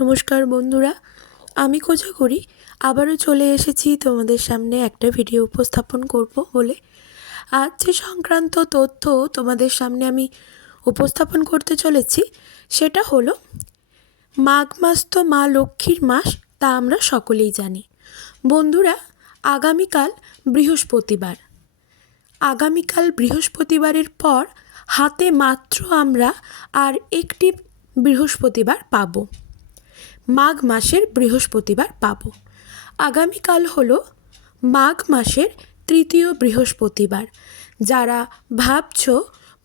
নমস্কার বন্ধুরা, আমি কোজাগরি আবারও চলে এসেছি তোমাদের সামনে একটা ভিডিও উপস্থাপন করব বলে। আজ যে সংক্রান্ত তথ্য তোমাদের সামনে আমি উপস্থাপন করতে চলেছি সেটা হলো মাঘ মাস তো মা লক্ষ্মীর মাস, তা আমরা সকলেই জানি। বন্ধুরা, আগামীকাল বৃহস্পতিবারের পর হাতে মাত্র আমরা আর একটি বৃহস্পতিবার পাব, মাঘ মাসের বৃহস্পতিবার পাব। আগামীকাল হলো মাঘ মাসের তৃতীয় বৃহস্পতিবার। যারা ভাবছ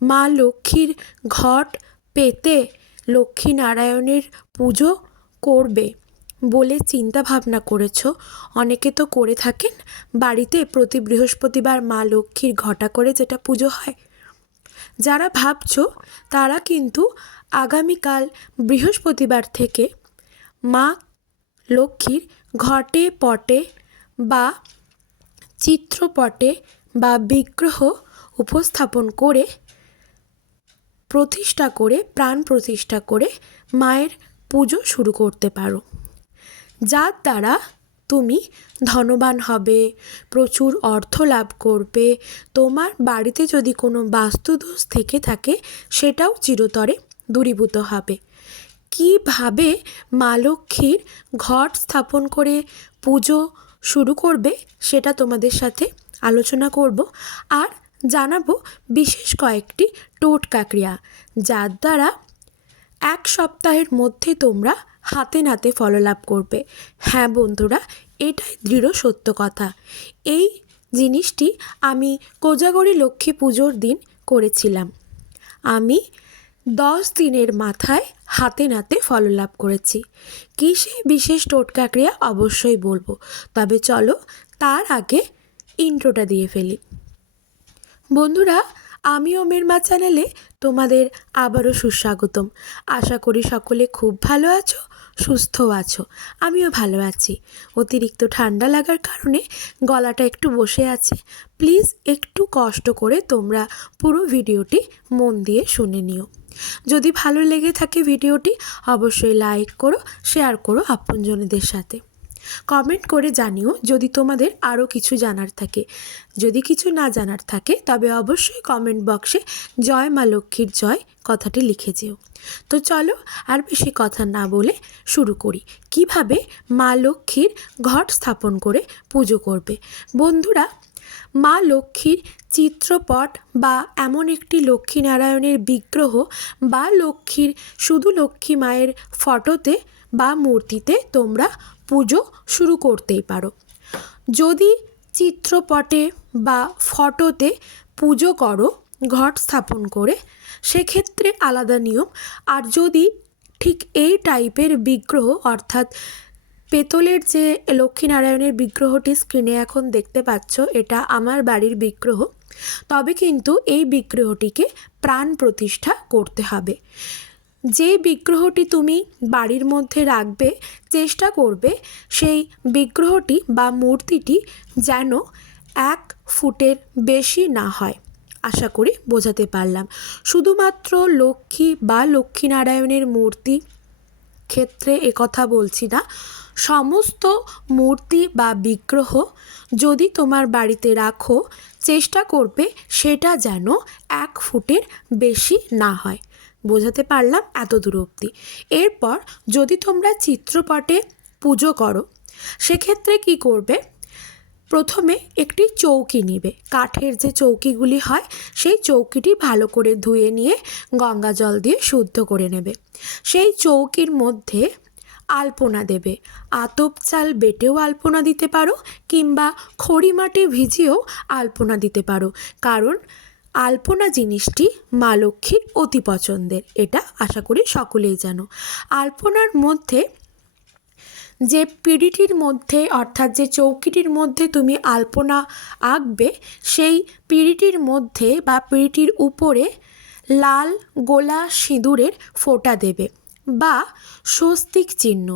মা লক্ষ্মীর ঘট পেতে লক্ষ্মীনারায়ণের পুজো করবে বলে চিন্তা ভাবনা করেছ, অনেকে তো করে থাকেন বাড়িতে প্রতি বৃহস্পতিবার মা লক্ষ্মীর ঘটা করে যেটা পুজো হয়। যারা ভাবছ তারা কিন্তু আগামীকাল বৃহস্পতিবার থেকে মা লক্ষ্মীর ঘটে পটে বা চিত্রপটে বা বিগ্রহ উপস্থাপন করে প্রাণ প্রতিষ্ঠা করে মায়ের পুজো শুরু করতে পারো, যার দ্বারা তুমি ধনবান হবে, প্রচুর অর্থ লাভ করবে। তোমার বাড়িতে যদি কোনো বাস্তুদোষ থেকে থাকে সেটাও চিরতরে দূরীভূত হবে। কিভাবে মা লক্ষ্মীর ঘট স্থাপন করে পুজো শুরু করবে সেটা তোমাদের সাথে আলোচনা করব, আর জানাবো বিশেষ কয়েকটি টোটকা ক্রিয়া, যার দ্বারা এক সপ্তাহের মধ্যে তোমরা হাতে নাতে ফললাভ করবে। হ্যাঁ বন্ধুরা, এটাই দৃঢ় সত্য কথা। এই জিনিসটি আমি কোজাগরি লক্ষ্মী পুজোর দিন করেছিলাম। আমি 10 দিনের মাথায় হাতে নাতে ফললাভ করেছি। কী সেই বিশেষ টোটকা ক্রিয়া অবশ্যই বলবো, তবে চলো তার আগে ইন্ট্রোটা দিয়ে ফেলি। বন্ধুরা, আমি ওমের মা চ্যানেলে তোমাদের আবারও সুস্বাগতম। আশা করি সকলে খুব ভালো আছো, সুস্থ আছো। আমিও ভালো আছি। অতিরিক্ত ঠান্ডা লাগার কারণে গলাটা একটু বসে আছে। প্লিজ একটু কষ্ট করে তোমরা পুরো ভিডিওটি মন দিয়ে শুনে নিও। যদি ভালো লেগে থাকে ভিডিওটি অবশ্যই লাইক করো, শেয়ার করো আপনজনদের সাথে। কমেন্ট করে জানিও যদি তোমাদের আরও কিছু জানার থাকে। যদি কিছু না জানার থাকে তবে অবশ্যই কমেন্ট বক্সে জয় মা লক্ষ্মীর জয় কথাটি লিখে যেও। তো চলো আর বেশি কথা না বলে শুরু করি কিভাবে মা লক্ষ্মীর ঘট স্থাপন করে পুজো করবে। বন্ধুরা, মা লক্ষ্মীর চিত্রপট বা এমন একটি লক্ষ্মীনারায়ণের বিগ্রহ বা শুধু লক্ষ্মী মায়ের ফটোতে বা মূর্তিতে তোমরা পুজো শুরু করতেই পারো। যদি চিত্রপটে বা ফটোতে পুজো করো ঘট স্থাপন করে, সেক্ষেত্রে আলাদা নিয়ম। আর যদি ঠিক এই টাইপের বিগ্রহ, অর্থাৎ পেতলের যে লক্ষ্মীনারায়ণের বিগ্রহটি স্ক্রিনে এখন দেখতে পাচ্ছ, এটা আমার বাড়ির বিগ্রহ, তবে কিন্তু এই বিগ্রহটিকে প্রাণ প্রতিষ্ঠা করতে হবে। যে বিগ্রহটি তুমি বাড়ির মধ্যে রাখবে, চেষ্টা করবে সেই বিগ্রহটি বা মূর্তিটি যেন 1 ফুটের বেশি না হয়। আশা করি বোঝাতে পারলাম। শুধুমাত্র লক্ষ্মী বা লক্ষ্মীনারায়ণের মূর্তি ক্ষেত্রে একথা বলছি না, সমস্ত মূর্তি বা বিগ্রহ যদি তোমার বাড়িতে রাখো, চেষ্টা করবে সেটা যেন 1 ফুটের বেশি না হয়। বোঝাতে পারলাম এত দূর অবধি। এরপর যদি তোমরা চিত্রপটে পুজো করো, সেক্ষেত্রে কি করবে, প্রথমে একটি চৌকি নিবে। কাঠের যে চৌকিগুলি হয় সেই চৌকিটি ভালো করে ধুয়ে নিয়ে গঙ্গা জল দিয়ে শুদ্ধ করে নেবে। সেই চৌকির মধ্যে আলপনা দেবে। আতপ চাল বেটেও আলপনা দিতে পারো, কিংবা খড়ি মাটি ভিজিয়েও আলপনা দিতে পারো, কারণ আলপনা জিনিসটি মা লক্ষ্মীর অতি পছন্দের। এটা আশা করি সকলেই জানো। আলপনার মধ্যে যে পিঁড়িটির মধ্যে, অর্থাৎ যে চৌকিটির মধ্যে তুমি আলপনা আঁকবে, সেই পিঁড়িটির মধ্যে বা পিঁড়িটির উপরে লাল গোলা সিঁদুরের ফোঁটা দেবে বা স্বস্তিক চিহ্ন,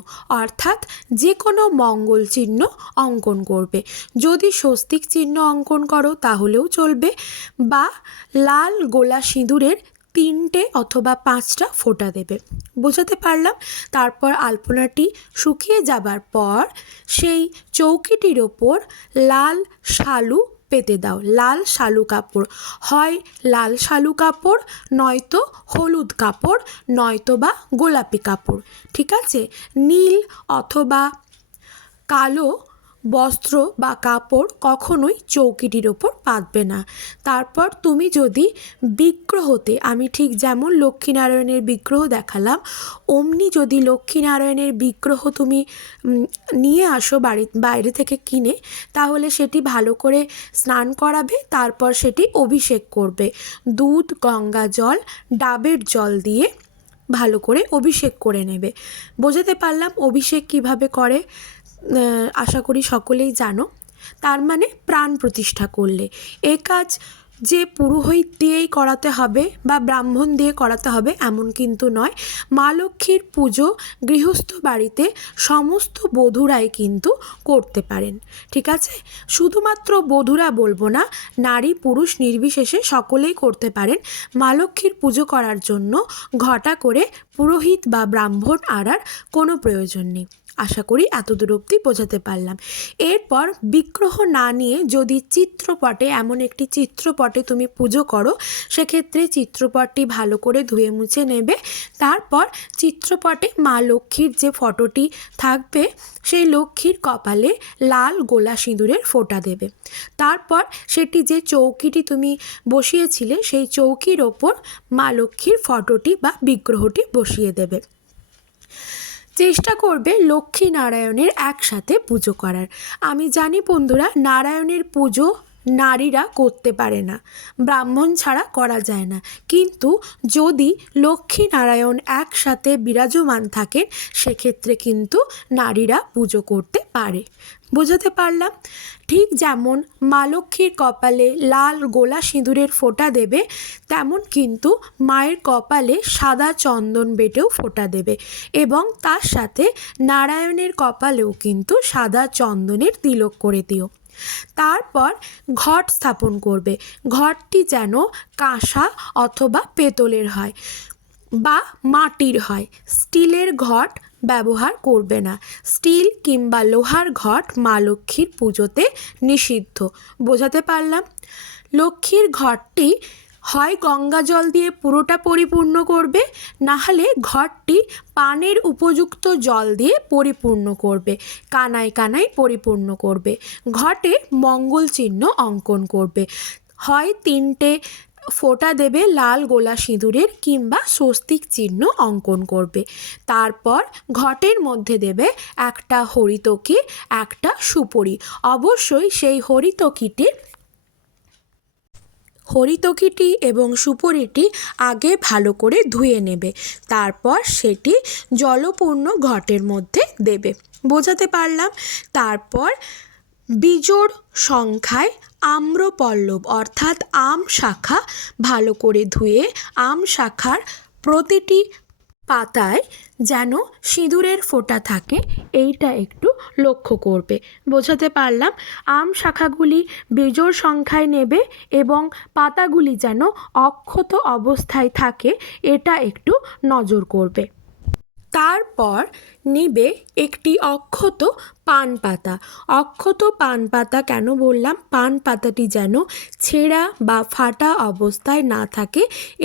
অর্থাৎ যে কোনো মঙ্গল চিহ্ন অঙ্কন করবে। যদি স্বস্তিক চিহ্ন অঙ্কন করো তাহলেও চলবে, বা লাল গোলা সিঁদুরের 3টে অথবা 5টা ফোঁটা দেবে। বোঝাতে পারলাম? তারপর আলপনাটি শুকিয়ে যাবার পর সেই চৌকিটির ওপর লাল শালু পেতে দাও, লাল শালু কাপড়, হয় লাল শালু কাপড়, নয়তো হলুদ কাপড়, নয়তো বা গোলাপি কাপড়, ঠিক আছে? নীল অথবা কালো বস্ত্র বা কাপড় কখনোই চৌকিটির ওপর পাতবে না। তারপর তুমি যদি বিগ্রহতে, আমি ঠিক যেমন লক্ষ্মীনারায়ণের বিগ্রহ দেখালাম অমনি যদি লক্ষ্মীনারায়ণের বিগ্রহ তুমি নিয়ে আসো বাইরে থেকে কিনে, তাহলে সেটি ভালো করে স্নান করাবে, তারপর সেটি অভিষেক করবে। দুধ, গঙ্গা জল, ডাবের জল দিয়ে ভালো করে অভিষেক করে নেবে। বোঝাতে পারলাম অভিষেক কিভাবে করে? আশা করি সকলেই জানো। তার মানে প্রাণ প্রতিষ্ঠা করলে। এ কাজ যে পুরোহিত দিয়েই করাতে হবে বা ব্রাহ্মণ দিয়ে করাতে হবে এমন কিন্তু নয়। মা লক্ষ্মীর পুজো গৃহস্থ বাড়িতে সমস্ত বধূরাই কিন্তু করতে পারেন, ঠিক আছে? শুধুমাত্র বধূরা বলবো না, নারী পুরুষ নির্বিশেষে সকলেই করতে পারেন। মা লক্ষ্মীর পুজো করার জন্য ঘটা করে পুরোহিত বা ব্রাহ্মণ আনার কোনো প্রয়োজন নেই। আশা করি এতদূর অবধি বোঝাতে পারলাম। এরপর বিগ্রহ না নিয়ে যদি চিত্রপটে, এমন একটি চিত্রপটে তুমি পুজো করো, সেক্ষেত্রে চিত্রপটটি ভালো করে ধুয়ে মুছে নেবে। তারপর চিত্রপটে মা লক্ষ্মীর যে ফটোটি থাকবে সেই লক্ষ্মীর কপালে লাল গোলা সিঁদুরের ফোঁটা দেবে। তারপর সেটি যে চৌকিটি তুমি বসিয়েছিলে সেই চৌকির ওপর মা লক্ষ্মীর ফটোটি বা বিগ্রহটি বসিয়ে দেবে। চেষ্টা করবে লক্ষ্মী নারায়ণের একসাথে পুজো করার। আমি জানি বন্ধুরা, নারায়ণের পুজো নারীরা করতে পারে না, ব্রাহ্মণ ছাড়া করা যায় না, কিন্তু যদি লক্ষ্মী নারায়ণ একসাথে বিরাজমান থাকেন সেক্ষেত্রে কিন্তু নারীরা পুজো করতে পারে। বোঝাতে পারলাম? ঠিক যেমন মা লক্ষ্মীর কপালে লাল গোলা সিঁদুরের ফোঁটা দেবে, তেমন কিন্তু মায়ের কপালে সাদা চন্দন বেটেও ফোঁটা দেবে, এবং তার সাথে নারায়ণের কপালেও কিন্তু সাদা চন্দনের তিলক করে দিও। তারপর ঘট স্থাপন করবে। ঘটটি যেন কাঁসা অথবা পেতলের হয় বা মাটির হয়। স্টিলের ঘট ব্যবহার করবে না। স্টিল কিংবা লোহার ঘট মা লক্ষ্মীর পুজোতে নিষিদ্ধ। বোঝাতে পারলাম? লক্ষ্মীর ঘটটি হয় গঙ্গা জল দিয়ে পুরোটা পরিপূর্ণ করবে, না হলে ঘরটি পানের উপযুক্ত জল দিয়ে পরিপূর্ণ করবে, কানায় কানায় পরিপূর্ণ করবে। ঘটে মঙ্গল চিহ্ন অঙ্কন করবে, হয় 3টে ফোঁটা দেবে লাল গোলা সিঁদুরের, কিংবা স্বস্তিক চিহ্ন অঙ্কন করবে। তারপর ঘটের মধ্যে দেবে একটা হরিতকি, একটা সুপরি। অবশ্যই সেই হরিতকিটি এবং সুপরিটি আগে ভালো করে ধুয়ে নেবে, তারপর সেটি জলপূর্ণ ঘটের মধ্যে দেবে। বোঝাতে পারলাম? তারপর বিজোড় সংখ্যায় আম্রপল্লব অর্থাৎ আম শাখা ভালো করে ধুয়ে আম শাখার প্রতিটি পাতায় যেন সিঁদুরের ফোঁটা থাকে এইটা একটু লক্ষ্য করবে। বোঝাতে পারলাম? আম শাখাগুলি বেজোড় সংখ্যায় নেবে এবং পাতাগুলি যেন অক্ষত অবস্থায় থাকে এটা একটু নজর করবে। তারপর নেবে একটি অক্ষত পান পাতা। অক্ষত পান পাতা কেন বললাম? পান পাতাটি যেন ছেঁড়া বা ফাটা অবস্থায় না থাকে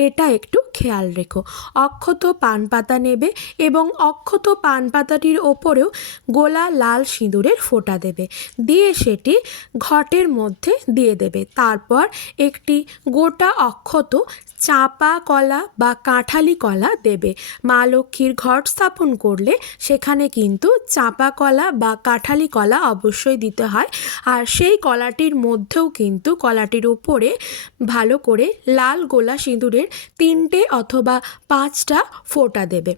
এটা একটু খেয়াল রেখো। অক্ষত পান পাতা নেবে এবং অক্ষত পান পাতাটির ওপরেও গোলা লাল সিঁদুরের ফোঁটা দেবে, দিয়ে সেটি ঘটের মধ্যে দিয়ে দেবে। তারপর একটি গোটা অক্ষত চাঁপা কলা বা কাঁঠালি কলা দেবে। মা লক্ষ্মীর ঘট স্থাপন করলে সেখানে কিন্তু চাঁপা কলা বা কাঁঠালি কলা অবশ্যই দিতে হয়, আর সেই কলাটির মধ্যেও কিন্তু কলাটির উপরে ভালো করে লাল গোলা সিঁদুরের 3টে অথবা 5টা ফোঁটা দেবে।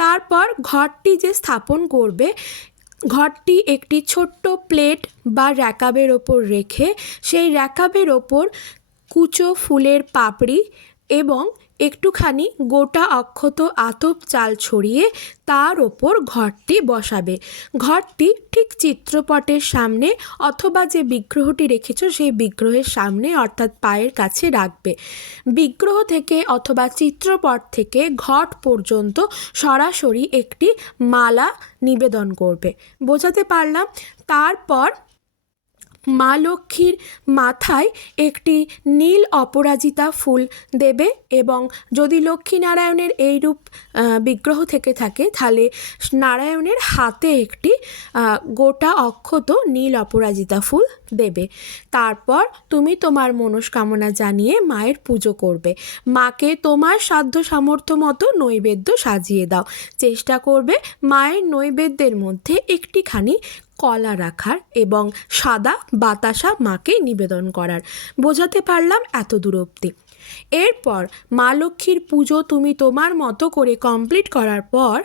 তারপর ঘটটি যে স্থাপন করবে, ঘরটি একটি ছোট্ট প্লেট বা র্যাকাবের ওপর রেখে সেই র্যাকাবের ওপর কুচো ফুলের পাপড়ি এবং একটুখানি গোটা অক্ষত আতপ চাল ছড়িয়ে তার ওপর ঘরটি বসাবে। ঘরটি ঠিক চিত্রপটের সামনে অথবা যে বিগ্রহটি রেখেছো সেই বিগ্রহের সামনে অর্থাৎ পায়ের কাছে রাখবে। বিগ্রহ থেকে অথবা চিত্রপট থেকে ঘট পর্যন্ত সরাসরি একটি মালা নিবেদন করবে। বোঝাতে পারলাম? তারপর মা লক্ষ্মীর মাথায় একটি নীল অপরাজিতা ফুল দেবে এবং যদি লক্ষ্মীনারায়ণের এই রূপ বিগ্রহ থেকে থাকে তাহলে নারায়ণের হাতে একটি গোটা অক্ষত নীল অপরাজিতা ফুল দেবে। তারপর তুমি তোমার মনস্কামনা জানিয়ে মায়ের পুজো করবে। মাকে তোমার সাধ্য সামর্থ্য মতো নৈবেদ্য সাজিয়ে দাও। চেষ্টা করবে মায়ের নৈবেদ্যের মধ্যে একটিখানি কলা রাখার এবং সাদা বাতাসা মাকে নিবেদন করার। বোঝাতে পারলাম এত দূর অবধি? এরপর মা লক্ষ্মীর পুজো তুমি তোমার মতো করে কমপ্লিট করার পর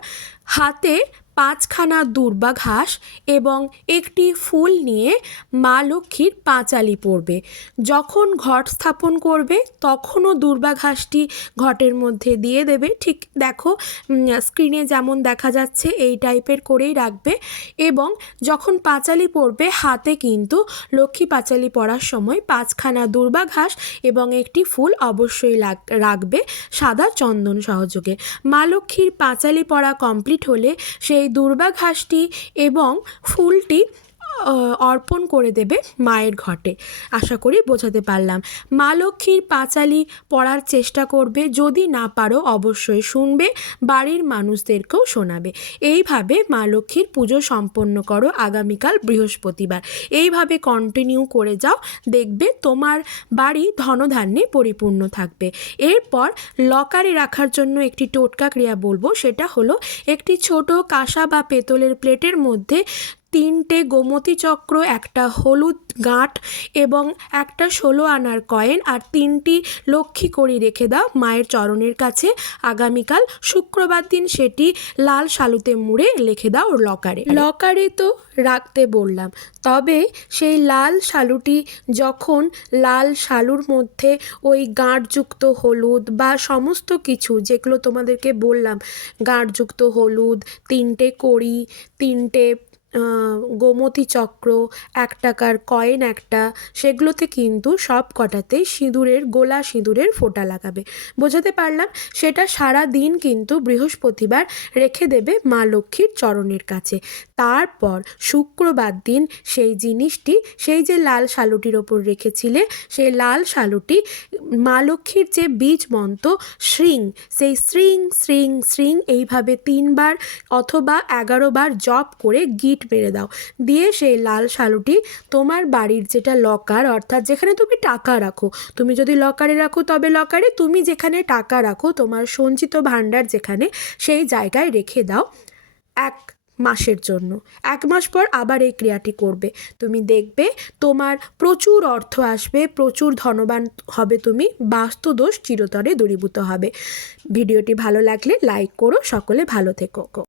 হাতে 5খানা দূর্বা ঘাস এবং একটি ফুল নিয়ে মা লক্ষ্মীর পাঁচালি পড়বে। যখন ঘট স্থাপন করবে তখনও দূর্বা ঘাসটি ঘটের মধ্যে দিয়ে দেবে। ঠিক দেখো স্ক্রিনে যেমন দেখা যাচ্ছে এই টাইপের করেই রাখবে এবং যখন পাঁচালি পড়বে হাতে কিন্তু লক্ষ্মী পাঁচালি পড়ার সময় 5খানা দূর্বা ঘাস এবং একটি ফুল অবশ্যই রাখবে সাদা চন্দন সহযোগে। মা লক্ষ্মীর পাঁচালি পড়া কমপ্লিট হলে সেই দূর্বা ঘাসটি এবং ফুলটি অর্পণ করে দেবে মায়ের ঘটে। আশা করি বোঝাতে পারলাম। মা লক্ষ্মীর পাঁচালি পড়ার চেষ্টা করবে, যদি না পারো অবশ্যই শুনবে, বাড়ির মানুষদেরকেও শোনাবে। এইভাবে মা লক্ষ্মীর পুজো সম্পন্ন করো আগামীকাল বৃহস্পতিবার। এইভাবে কন্টিনিউ করে যাও, দেখবে তোমার বাড়ি ধনধান্যে পরিপূর্ণ থাকবে। এরপর লকারে রাখার জন্য একটি টোটকা ক্রিয়া বলবো, সেটা হলো একটি ছোট কাঁসা বা পেতলের প্লেটের মধ্যে 3টে গোমতী চক্র, একটা হলুদ গাঁট এবং একটা 16 আনার কয়েন আর 3টি লক্ষ্মী কড়ি রেখে দাও মায়ের চরণের কাছে। আগামীকাল শুক্রবার দিন সেটি লাল শালুতে মুড়ে রেখে দাও লকারে। লকারে তো রাখতে বললাম, তবে সেই লাল শালুটি যখন লাল শালুর মধ্যে ওই গাঁটযুক্ত হলুদ বা সমস্ত কিছু যেগুলো তোমাদেরকে বললাম, গাঁটযুক্ত হলুদ, 3টে কড়ি, 3টে গোমতী চক্র, 1 টাকার কয়েন একটা, সেগুলোতে কিন্তু সব কটাতেই সিঁদুরের গোলা সিঁদুরের ফোঁটা লাগাবে। বোঝাতে পারলাম? সেটা সারা দিন কিন্তু বৃহস্পতিবার রেখে দেবে মা লক্ষ্মীর চরণের কাছে। তারপর শুক্রবার দিন সেই জিনিসটি, সেই যে লাল শালুটির ওপর রেখেছিলে, সেই লাল শালুটি মা লক্ষ্মীর যে বীজ মন্ত্র শ্রীং, সেই শ্রীং শ্রীং শ্রীং এইভাবে 3 বার অথবা 11 বার জপ করে গিট মেরে দাও। দিয়ে সেই লাল শালুটি তোমার বাড়ির যেটা লকার, অর্থাৎ যেখানে তুমি টাকা রাখো, তুমি যদি লকারে রাখো তবে লকারে, তুমি যেখানে টাকা রাখো তোমার সঞ্চিত ভাণ্ডার যেখানে, সেই জায়গায় রেখে দাও 1 মাসের জন্য। 1 মাস পর আবার এই ক্রিয়াটি করবে। তুমি দেখবে তোমার প্রচুর অর্থ আসবে, প্রচুর ধনবান হবে তুমি, বাস্তুদোষ চিরতরে দূরীভূত হবে। ভিডিওটি ভালো লাগলে লাইক করো। সকলে ভালো থেকো।